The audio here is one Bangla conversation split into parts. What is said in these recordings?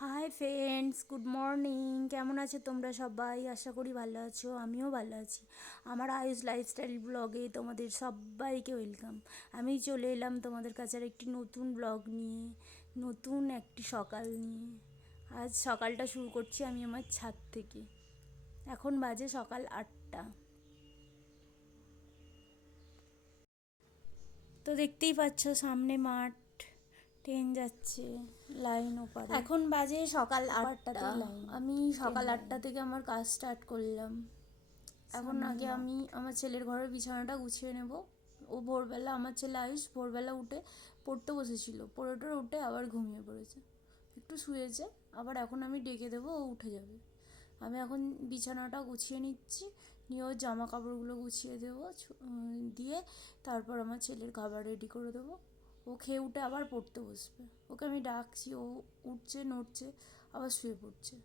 Hi friends, good morning. কেমন আছো তোমরা সবাই? আশা করি ভালো আছো, আমিও ভালো আছি। আমার আয়ুষ লাইফস্টাইল ব্লগে তোমাদের সবাইকে ওয়েলকাম। আমি চলে এলাম তোমাদের কাছে আর একটি নতুন ব্লগ নিয়ে, নতুন একটি সকাল নিয়ে। আজ সকালটা শুরু করছি আমি আমার ছাদ থেকে। এখন বাজে সকাল 8টা। তো দেখতেই পাচ্ছ সামনে মাঠ, ট্রেন যাচ্ছে লাইন ওপারে। এখন বাজে সকাল 8টা। আমি সকাল 8টা থেকে আমার কাজ স্টার্ট করলাম। এখন আগে আমি আমার ছেলের ঘরের বিছানাটা গুছিয়ে নেব। ও ভোরবেলা, আমার ছেলে আয়ুষ ভোরবেলা উঠে পড়তে বসেছিল, পড়ে উঠে আবার ঘুমিয়ে পড়েছে, একটু শুয়েছে। আবার এখন আমি ডেকে দেবো, ও উঠে যাবে। আমি এখন বিছানাটা গুছিয়ে নিচ্ছি, নিয়ে ওর জামা কাপড়গুলো গুছিয়ে দেবো, দিয়ে তারপর আমার ছেলের খাবার রেডি করে দেবো। ও খেয়ে উঠে আবার পড়তে বসবে। ওকে আমি ডাকছি, ও উঠছে, নড়ছে, আবার শুয়ে পড়ছে।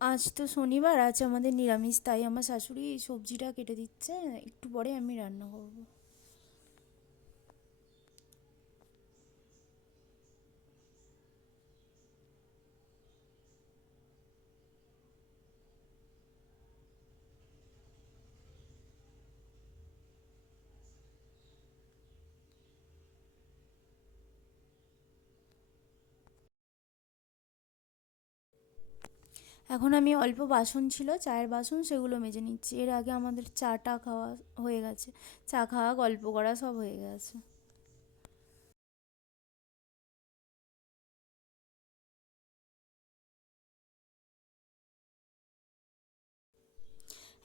আজ তো শনিবার, আজ আমাদের নিরামিষ, তাই আমার শাশুড়ি এই সবজিটা কেটে দিচ্ছে, একটু পরে আমি রান্না করব। এখন আমি অল্প বাসন ছিল, চায়ের বাসন, সেগুলো মেজে নিচ্ছি। এর আগে আমাদের চাটা খাওয়া হয়ে গেছে, চা খাওয়া, গল্প করা সব হয়ে গেছে।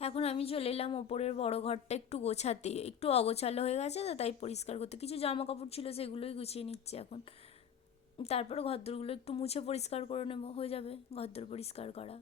এখন আমি চলে এলাম ওপরের বড় ঘরটা একটু গোছাতে, একটু অগোছালো হয়ে গেছে তো, তাই পরিষ্কার করতে। কিছু জামা কাপড় ছিল, সেগুলোই গুছিয়ে নিচ্ছি এখন। তারপরে ঘরদোরগুলো একটু মুছে পরিষ্কার করে নেবো, হয়ে যাবে ঘরদোর পরিষ্কার করা।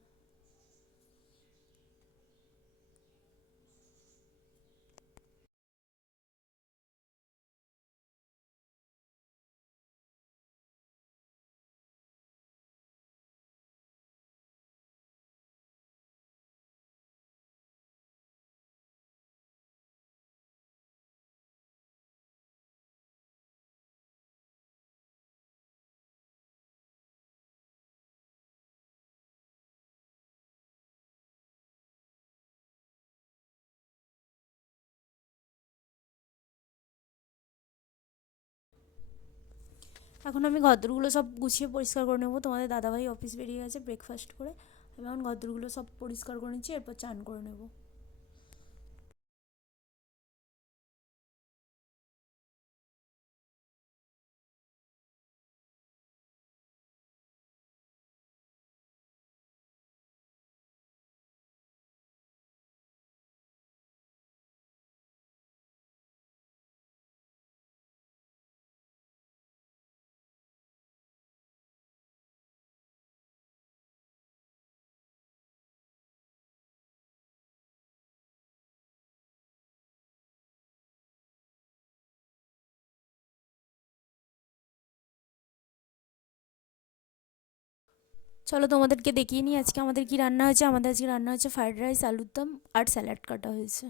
এখন আমি ঘরদোরগুলো সব গুছিয়ে পরিষ্কার করে নেবো। তোমাদের দাদাভাই অফিস বেরিয়ে গেছে ব্রেকফাস্ট করে। আমি এখন ঘরদোরগুলো সব পরিষ্কার করে নিচ্ছি, এরপর চান করে নেবো। চলো তোমাদেরকে দেখিয়ে নিই আজকে আমাদের কি রান্না হয়েছে। আমাদের আজকে রান্না হয়েছে ফ্রাইড রাইস, আলুর দম আর স্যালাড কাটা হয়েছে।